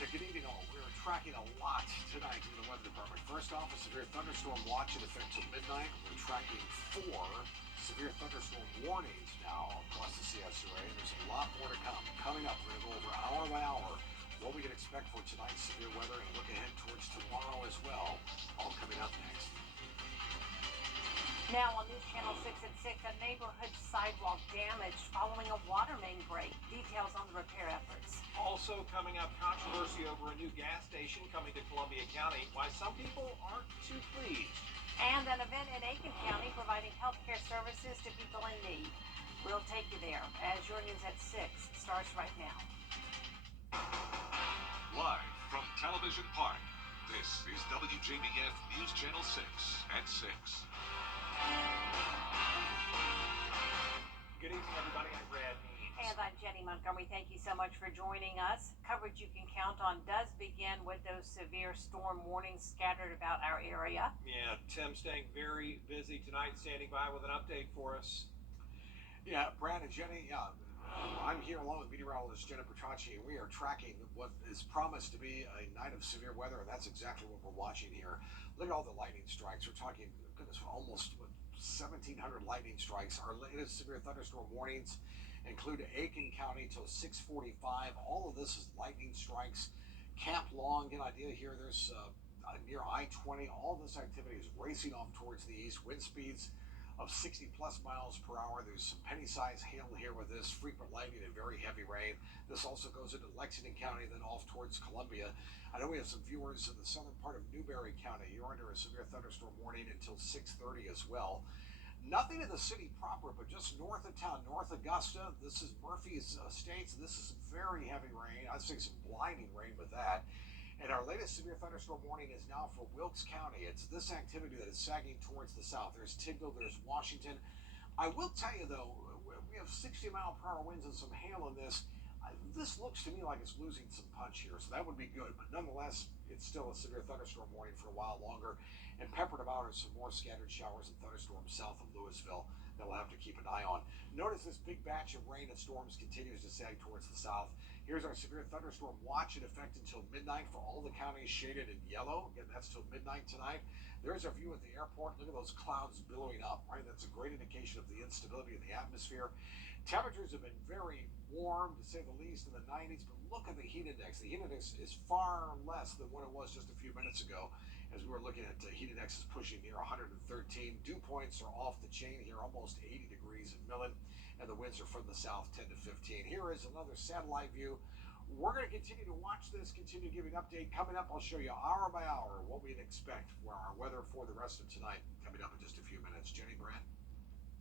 Good evening all. We're tracking a lot tonight in the weather department. First off, a severe thunderstorm watch in effect till midnight. We're tracking 4 severe thunderstorm warnings now across the CSRA. There's a lot more to come. Coming up, we're going to go over hour by hour what we can expect for tonight's severe weather and look ahead towards tomorrow as well. All coming up next. Now on News Channel 6 at 6, a neighborhood sidewalk damaged following a water main break. Details on the repair efforts. Also coming up, controversy over a new gas station coming to Columbia County. Why some people aren't too pleased. And an event in Aiken County providing health care services to people in need. We'll take you there as your news at 6 starts right now. Live from Television Park, this is WJBF News Channel 6 at 6. Good evening, everybody. I'm Brad Means. And I'm Jenny Montgomery. Thank you so much for joining us. Coverage you can count on does begin with those severe storm warnings scattered about our area. Yeah, Tim staying very busy tonight, standing by with an update for us. Yeah, Brad and Jenny, I'm here along with meteorologist Jenna Petracci, and we are tracking what is promised to be a night of severe weather, and that's exactly what we're watching here. Look at all the lightning strikes. We're talking, goodness, almost 1,700 lightning strikes. Our latest severe thunderstorm warnings include Aiken County till 6:45. All of this is lightning strikes. Camp Long, get an idea here. There's near I-20. All this activity is racing off towards the east. Wind speeds of 60 plus miles per hour. There's some penny-sized hail here with this, frequent lightning and very heavy rain. This also goes into Lexington County, then off towards Columbia. I know we have some viewers in the southern part of Newberry County. You're under a severe thunderstorm warning until 6:30 as well. Nothing in the city proper, but just north of town, North Augusta. This is Murphy's Estates. This is very heavy rain. I'd say some blinding rain with that. And our latest severe thunderstorm warning is now for Wilkes County. It's this activity that is sagging towards the south. There's Tidwell, there's Washington. I will tell you, though, we have 60-mile-per-hour winds and some hail in this. This looks to me like it's losing some punch here, so that would be good. But nonetheless, it's still a severe thunderstorm warning for a while longer. And peppered about are some more scattered showers and thunderstorms south of Louisville that we'll have to keep an eye on. Notice this big batch of rain and storms continues to sag towards the south. Here's our severe thunderstorm watch in effect until midnight for all the counties shaded in yellow. Again, that's till midnight tonight. There's our view at the airport. Look at those clouds billowing up, right? That's a great indication of the instability in the atmosphere. Temperatures have been very warm, to say the least, in the 90s, but look at the heat index. The heat index is far less than what it was just a few minutes ago, as we were looking at heat indexes pushing near 113. Dew points are off the chain here, almost 80 degrees in Millen, and the winds are from the south, 10 to 15. Here is another satellite view. We're going to continue to watch this, continue giving an update. Coming up, I'll show you hour by hour what we'd expect for our weather for the rest of tonight, coming up in just a few minutes. Jenny, Brad?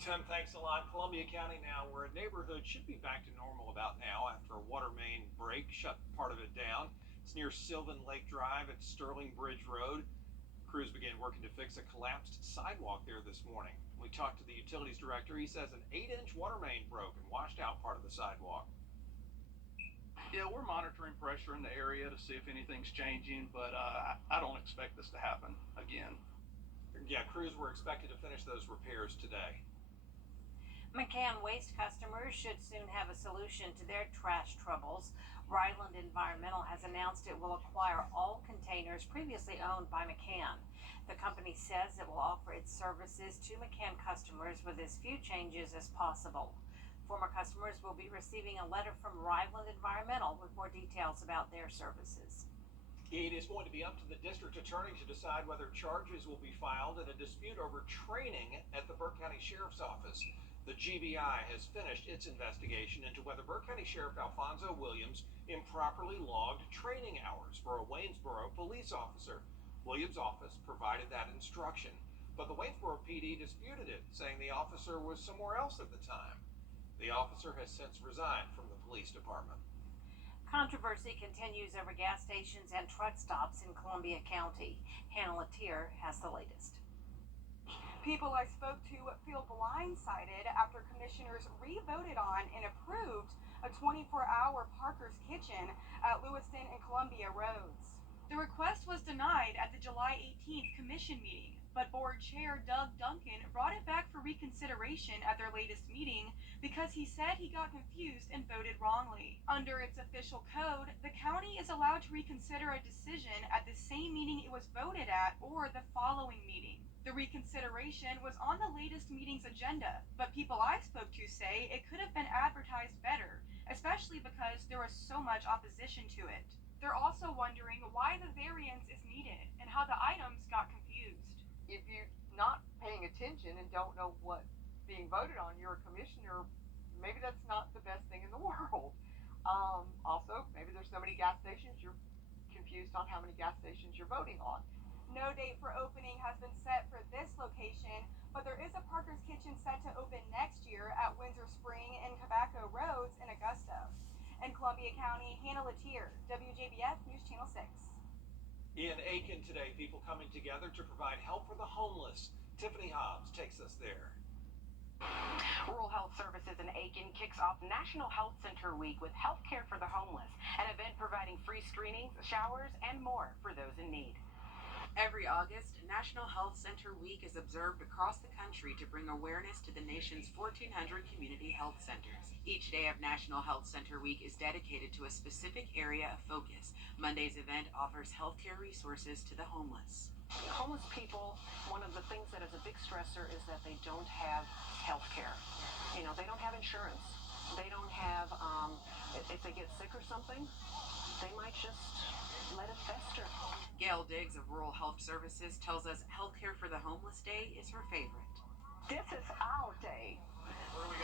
Tim, thanks a lot. Columbia County now, where a neighborhood should be back to normal about now after a water main break shut part of it down. It's near Sylvan Lake Drive at Sterling Bridge Road. Crews began working to fix a collapsed sidewalk there this morning. We talked to the utilities director. He says an 8-inch water main broke and washed out part of the sidewalk. Yeah, we're monitoring pressure in the area to see if anything's changing, but I don't expect this to happen again. Yeah, crews were expected to finish those repairs today. McCann Waste customers should soon have a solution to their trash troubles. Ryland Environmental has announced it will acquire all containers previously owned by McCann. The company says it will offer its services to McCann customers with as few changes as possible. Former customers will be receiving a letter from Ryland Environmental with more details about their services. It is going to be up to the district attorney to decide whether charges will be filed in a dispute over training at the Burke County Sheriff's Office. The GBI has finished its investigation into whether Burke County Sheriff Alfonso Williams improperly logged training hours for a Waynesboro police officer. Williams' office provided that instruction, but the Waynesboro PD disputed it, saying the officer was somewhere else at the time. The officer has since resigned from the police department. Controversy continues over gas stations and truck stops in Columbia County. Hannah Latier has the latest. People I spoke to feel blindsided after commissioners re-voted on and approved a 24-hour Parker's Kitchen at Lewiston and Columbia roads. The request was denied at the July 18th commission meeting. But board chair Doug Duncan brought it back for reconsideration at their latest meeting because he said he got confused and voted wrongly. Under its official code, the county is allowed to reconsider a decision at the same meeting it was voted at or the following meeting. The reconsideration was on the latest meeting's agenda, but people I spoke to say it could have been advertised better, especially because there was so much opposition to it. They're also wondering why the variance is needed and how the items got confused. If you're not paying attention and don't know what's being voted on, you're a commissioner, maybe that's not the best thing in the world. Also, maybe there's so many gas stations, you're confused on how many gas stations you're voting on. No date for opening has been set for this location, but there is a Parker's Kitchen set to open next year at Windsor Spring and Tobacco Roads in Augusta. In Columbia County, Hannah Latier, WJBF News Channel 6. In Aiken today, people coming together to provide help for the homeless. Tiffany Hobbs takes us there. Rural Health Services in Aiken kicks off National Health Center Week with health care for the homeless, an event providing free screenings, showers, and more for those in need. Every August, National Health Center Week is observed across the country to bring awareness to the nation's 1,400 community health centers. Each day of National Health Center Week is dedicated to a specific area of focus. Monday's event offers healthcare resources to the homeless. Homeless people, one of the things that is a big stressor is that they don't have health care. You know, they don't have insurance. They don't have, if they get sick or something, they might just let it fester. Gail Diggs of Rural Health Services tells us Healthcare for the Homeless Day is her favorite. This is our day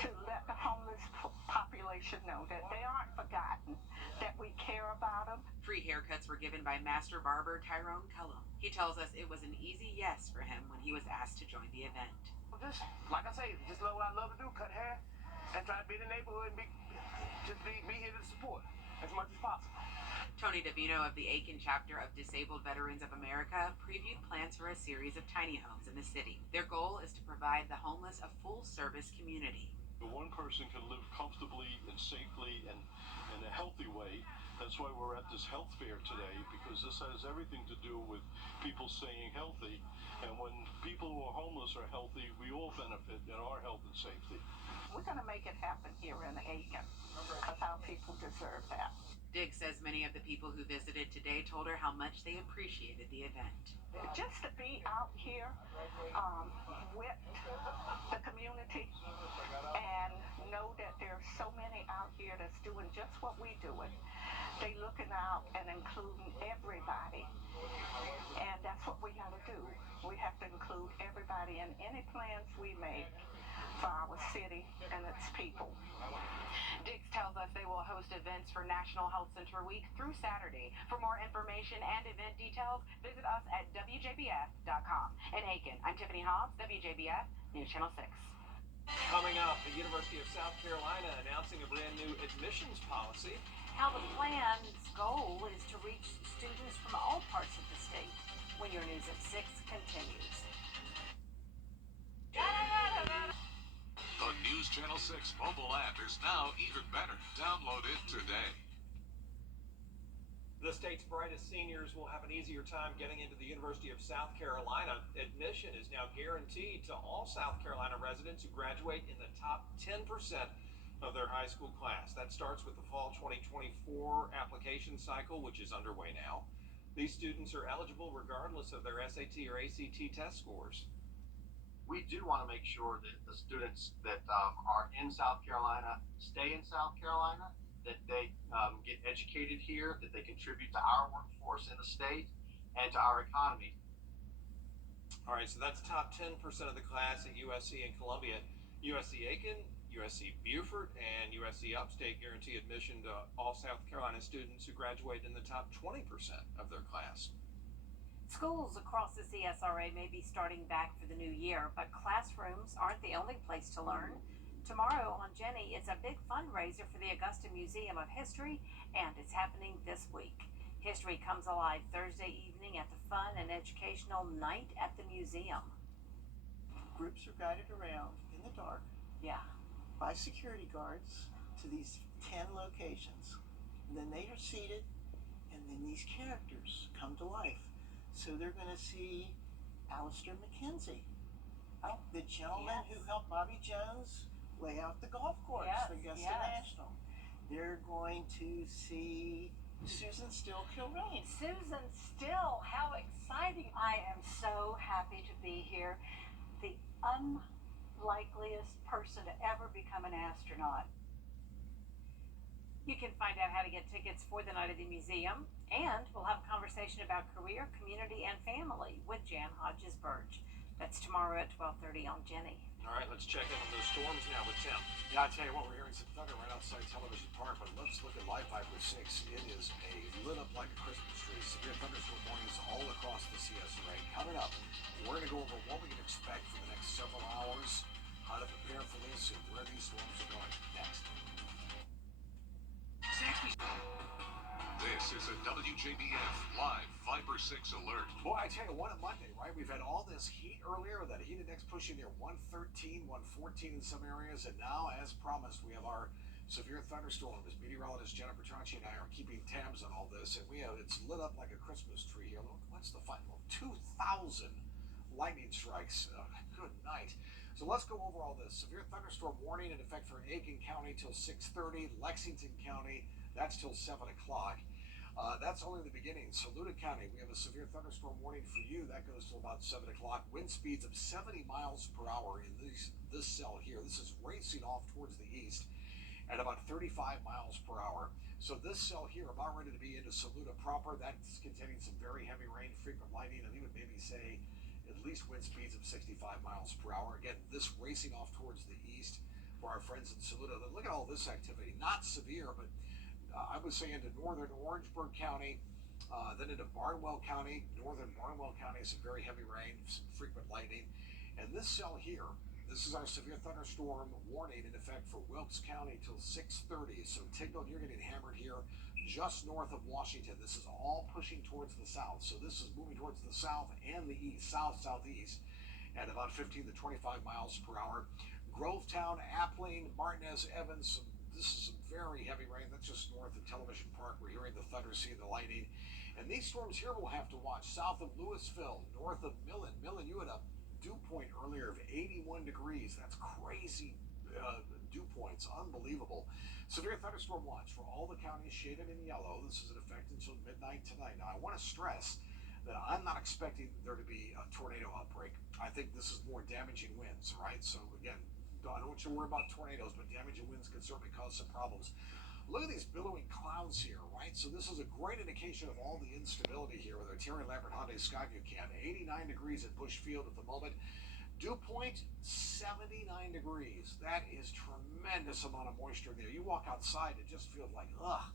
to let the homeless population know that they aren't forgotten, that we care about them. Free haircuts were given by Master Barber Tyrone Cullum. He tells us it was an easy yes for him when he was asked to join the event. Just, like I say, just know what I love to do, cut hair, and try to be in the neighborhood and be here to support as much as possible. Tony DeVino of the Aiken chapter of Disabled Veterans of America previewed plans for a series of tiny homes in the city. Their goal is to provide the homeless a full-service community. One person can live comfortably and safely and in a healthy way. That's why we're at this health fair today, because this has everything to do with people staying healthy. And when people who are homeless are healthy, we all benefit in our health and safety. We're going to make it happen here in Aiken because our people deserve that. Diggs says many of the people who visited today told her how much they appreciated the event. Just to be out here with the community and know that there's so many out here that's doing just what we do it. They looking out and including everybody. And that's what we got to do. We have to include everybody in any plans we make for our city and its people. Diggs tells us they will host events for National Health Center Week through Saturday. For more information and event details, visit us at WJBF.com. In Aiken, I'm Tiffany Hobbs, WJBF News Channel 6. Coming up, the University of South Carolina announcing a brand new admissions policy. How the plan's goal is to reach students from all parts of the state. When Your News at 6 continues. The News Channel 6 mobile app is now even better. Download it today. The state's brightest seniors will have an easier time getting into the University of South Carolina. Admission is now guaranteed to all South Carolina residents who graduate in the top 10% of their high school class. That starts with the fall 2024 application cycle, which is underway now. These students are eligible regardless of their SAT or ACT test scores. We do want to make sure that the students that are in South Carolina stay in South Carolina, that they get educated here, that they contribute to our workforce in the state and to our economy. All right, so that's top 10% of the class at USC and Columbia. USC Aiken, USC Beaufort, and USC Upstate guarantee admission to all South Carolina students who graduate in the top 20% of their class. Schools across the CSRA may be starting back for the new year, but classrooms aren't the only place to learn. Tomorrow on Jenny, it's a big fundraiser for the Augusta Museum of History, and it's happening this week. History comes alive Thursday evening at the fun and educational night at the museum. Groups are guided around in the dark by security guards to these 10 locations. And then they are seated, and then these characters come to life. So they're going to see Alistair McKenzie, the gentleman who helped Bobby Jones lay out the golf course for Augusta National. They're going to see Susan Still Kilrain. Susan Still, how exciting. I am so happy to be here. The unlikeliest person to ever become an astronaut. You can find out how to get tickets for the night of the museum, and we'll have a conversation about career, community, and family with Jan Hodges-Burge. That's tomorrow at 12:30 on Jenny. All right, let's check in on those storms now with Tim. Yeah, I tell you what, we're hearing some thunder right outside Television Park, but let's look at Live 5 with 6. It is lit up like a Christmas tree. Severe thunderstorm warnings all across the CSRA. Coming up, we're going to go over what we can expect for the next several hours, how to prepare for this, and where these storms are going next. This is a WJBF Live 5/6 alert. Boy, I tell you, what a Monday, right? We've had all this heat earlier, that heat index pushing near 113, 114 in some areas, and now, as promised, we have our severe thunderstorms. Meteorologist Jenna Petracci and I are keeping tabs on all this, and it's lit up like a Christmas tree here. Look, what's the final? 2,000 lightning strikes. Good night. So let's go over all this. Severe thunderstorm warning in effect for Aiken County till 6:30, Lexington County, that's till 7 o'clock. That's only the beginning. Saluda County, we have a severe thunderstorm warning for you. That goes till about 7 o'clock. Wind speeds of 70 miles per hour in this cell here. This is racing off towards the east at about 35 miles per hour. So this cell here, about ready to be into Saluda proper. That's containing some very heavy rain, frequent lightning, and even maybe say at least wind speeds of 65 miles per hour. Again, this racing off towards the east for our friends in Saluda. Look at all this activity. Not severe, but I would say into northern Orangeburg County, then into Barnwell County. Northern Barnwell County, some very heavy rain, some frequent lightning. And this cell here, this is our severe thunderstorm warning in effect for Wilkes County till 6:30. So take note, you're getting hammered here just north of Washington. This is all pushing towards the south. So this is moving towards the south and the east, south-southeast, at about 15 to 25 miles per hour. Grovetown, Appling, Martinez, Evans, this is some very heavy rain. That's just north of Television Park. We're hearing the thunder, seeing the lightning. And these storms here we'll have to watch. South of Louisville, north of Millen. Millen, you had a dew point earlier of 81 degrees. That's crazy dew points. Unbelievable. Severe thunderstorm watch for all the counties shaded in yellow. This is in effect until midnight tonight. Now, I want to stress that I'm not expecting there to be a tornado outbreak. I think this is more damaging winds, right? So, again, I don't want you to worry about tornadoes, but damaging winds can certainly cause some problems. Look at these billowing clouds here, right? So this is a great indication of all the instability here with our Terry Lambert Hyundai Skyview Can. 89 degrees at Bushfield at the moment. Dew point, 79 degrees. That is tremendous amount of moisture there. You walk outside, it just feels like, ugh.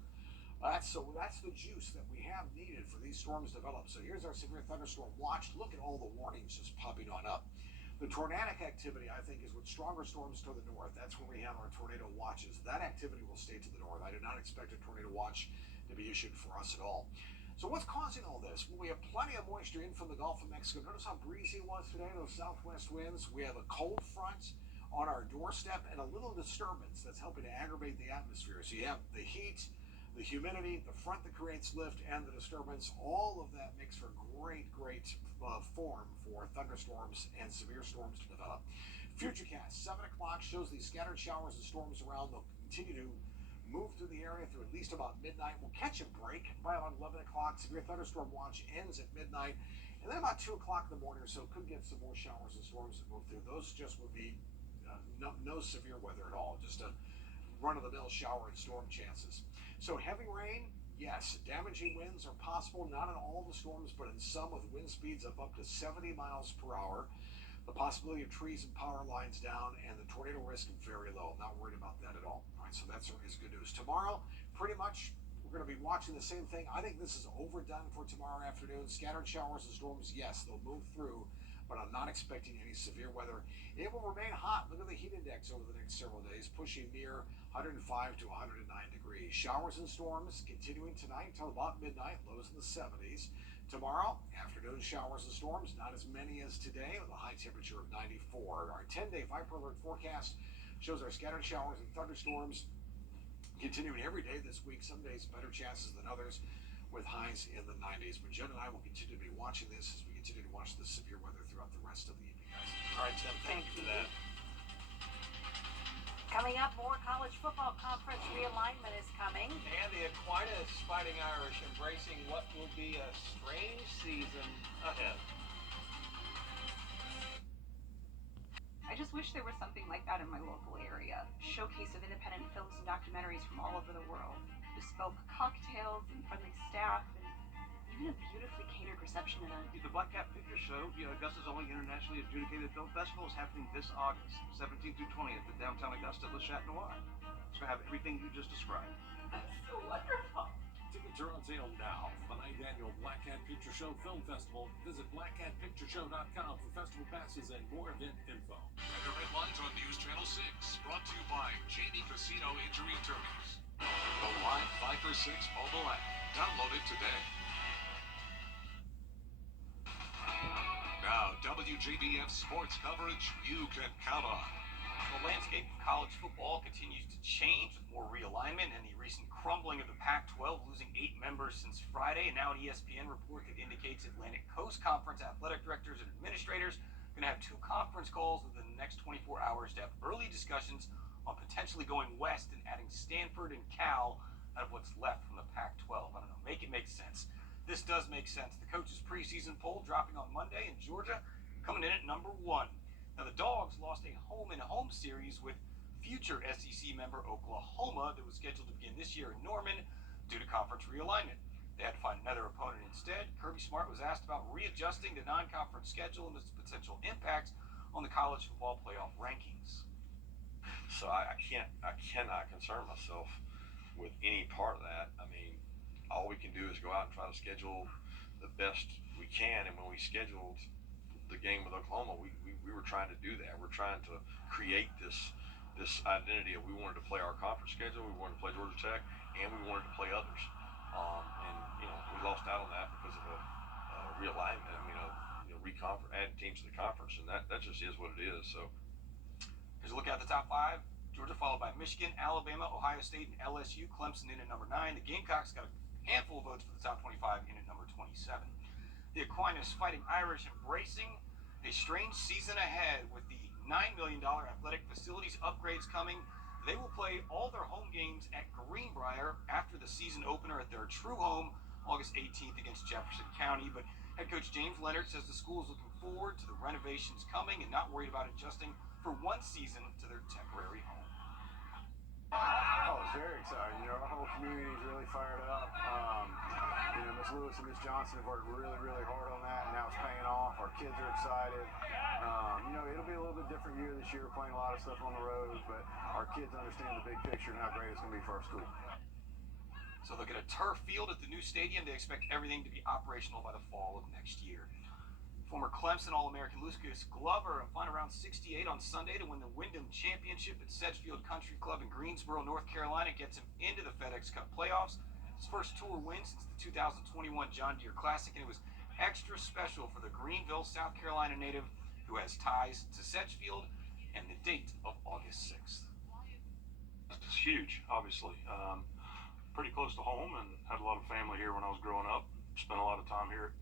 That's the juice that we have needed for these storms to develop. So here's our severe thunderstorm watch. Look at all the warnings just popping on up. The tornadic activity, I think, is with stronger storms to the north. That's when we have our tornado watches. That activity will stay to the north. I do not expect a tornado watch to be issued for us at all. So what's causing all this? Well, we have plenty of moisture in from the Gulf of Mexico. Notice how breezy it was today, those southwest winds. We have a cold front on our doorstep and a little disturbance that's helping to aggravate the atmosphere. So you have the heat, the humidity, the front that creates lift, and the disturbance. All of that makes for great form for thunderstorms and severe storms to develop. Futurecast, 7 o'clock, shows these scattered showers and storms around. They'll continue to move through the area through at least about midnight. We'll catch a break by about 11 o'clock. Severe thunderstorm watch ends at midnight. And then about 2 o'clock in the morning or so, could get some more showers and storms that move through. Those just would be no severe weather at all, just a run-of-the-mill shower and storm chances. So heavy rain, yes. Damaging winds are possible, not in all the storms, but in some with wind speeds of up to 70 miles per hour. The possibility of trees and power lines down, and the tornado risk very low. I'm not worried about that at all. All right, so that certainly is good news. Tomorrow, pretty much, we're going to be watching the same thing. I think this is overdone for tomorrow afternoon. Scattered showers and storms, yes, they'll move through, but I'm not expecting any severe weather. It will remain hot. Look at the heat index over the next several days, pushing near 105 to 109 degrees. Showers and storms continuing tonight until about midnight, lows in the 70s. Tomorrow, afternoon showers and storms, not as many as today, with a high temperature of 94. Our 10-day Viper Alert forecast shows our scattered showers and thunderstorms continuing every day this week. Some days better chances than others. with highs in the 90s. But Jen and I will continue to be watching this as we continue to watch the severe weather throughout the rest of the evening, guys. All right, Tim, thank you for that. Coming up, more college football conference realignment is coming. And the Aquinas Fighting Irish embracing what will be a strange season ahead. I just wish there was something like that in my local area. Showcase of independent films and documentaries from all over the world. Bespoke cocktails and friendly staff, and even a beautifully catered reception event. The Black Cat Picture Show, Augusta's only internationally adjudicated film festival, is happening this August, 17th through 20th at downtown Augusta, Le Chat Noir. It's going to have everything you just described. That's so wonderful. Tickets are on sale now for the 9th annual Black Cat Picture Show Film Festival. Visit blackcatpictureshow.com for festival passes and more event info. Weather headlines on News Channel 6, brought to you by Jamie Casino Injury Attorneys. The Live 5 for 6 mobile app. Download it today. Now, WJBF sports coverage you can count on. The landscape of college football continues to change with more realignment and the recent crumbling of the Pac-12, losing 8 members since Friday. And now an ESPN report that indicates Atlantic Coast Conference athletic directors and administrators are going to have 2 conference calls within the next 24 hours to have early discussions on potentially going west and adding Stanford and Cal out of what's left from the Pac-12. I don't know, make it make sense. This does make sense. The coaches' preseason poll dropping on Monday, and Georgia coming in at number 1. Now, the Dogs lost a home-and-home series with future SEC member Oklahoma that was scheduled to begin this year in Norman due to conference realignment. They had to find another opponent instead. Kirby Smart was asked about readjusting the non-conference schedule and its potential impacts on the college football playoff rankings. So I cannot concern myself with any part of that. I mean, all we can do is go out and try to schedule the best we can. And when we scheduled the game with Oklahoma, we were trying to do that. We're trying to create this identity of we wanted to play our conference schedule, we wanted to play Georgia Tech, and we wanted to play others. And we lost out on that because of a realignment. I mean, adding teams to the conference, and that just is what it is. So here's a look at the top 5. Georgia followed by Michigan, Alabama, Ohio State, and LSU. Clemson in at number 9. The Gamecocks got a handful of votes for the top 25 in at number 27. The Aquinas Fighting Irish embracing a strange season ahead with the $9 million athletic facilities upgrades coming. They will play all their home games at Greenbrier after the season opener at their true home August 18th against Jefferson County. But head coach James Leonard says the school is looking forward to the renovations coming and not worried about adjusting for one season to their temporary home. Oh, it's very exciting. Our whole community is really fired up. Miss Lewis and Miss Johnson have worked really, really hard on that, and now it's paying off. Our kids are excited. It'll be a little bit different year this year, playing a lot of stuff on the road, but our kids understand the big picture and how great it's going to be for our school. So they'll get a turf field at the new stadium. They expect everything to be operational by the fall of next year. Former Clemson All-American Lucas Glover flying around 68 on Sunday to win the Wyndham Championship at Sedgefield Country Club in Greensboro, North Carolina, gets him into the FedEx Cup playoffs. His first tour win since the 2021 John Deere Classic, and it was extra special for the Greenville, South Carolina native who has ties to Sedgefield and the date of August 6th. It's huge, obviously. Pretty close to home, and had a lot of family here when I was growing up. Spent a lot of time here at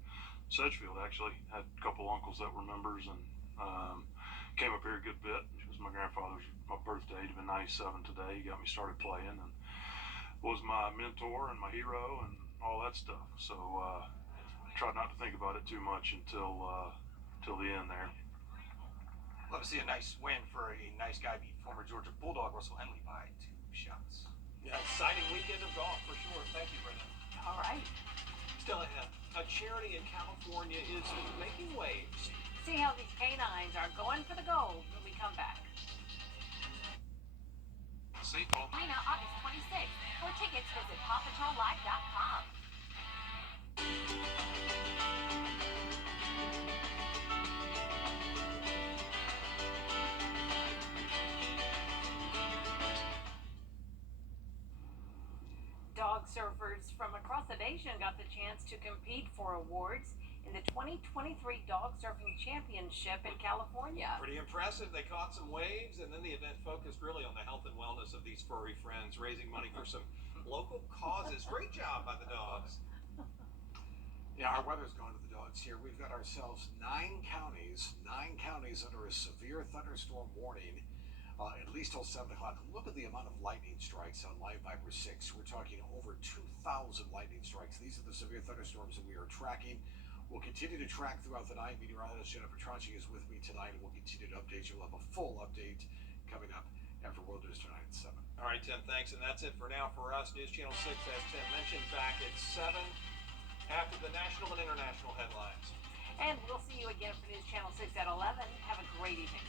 Sedgefield, actually. Had a couple uncles that were members, and came up here a good bit. It was my grandfather's birthday. He'd been 97 today. He got me started playing and was my mentor and my hero and all that stuff. So tried not to think about it too much until the end there. Love to see a nice win for a nice guy beat former Georgia Bulldog Russell Henley by 2 shots. Yeah, exciting weekend of golf for sure. Thank you, Brendan. All right. Still ahead. A charity in California is making waves. See how these canines are going for the gold when we come back. St. Paul. Arena, August 26th. For tickets, visit PawPatrolLive.com. Dog surfers from across the nation got the chance to compete for awards in the 2023 Dog Surfing Championship in California. Pretty impressive. They caught some waves, and then the event focused really on the health and wellness of these furry friends, raising money for some local causes. Great job by the dogs. Yeah, our weather's going to the dogs here. We've got ourselves nine counties under a severe thunderstorm warning, at least till 7 o'clock. Look at the amount of lightning strikes on Live Viper 6. We're talking over 2,000 lightning strikes. These are the severe thunderstorms that we are tracking. We'll continue to track throughout the night. Meteorologist Jennifer Petracci is with me tonight, and we'll continue to update you. We'll have a full update coming up after World News tonight at 7. All right, Tim, thanks. And that's it for now for us. News Channel 6, as Tim mentioned, back at 7 after the national and international headlines. And we'll see you again for News Channel 6 at 11. Have a great evening.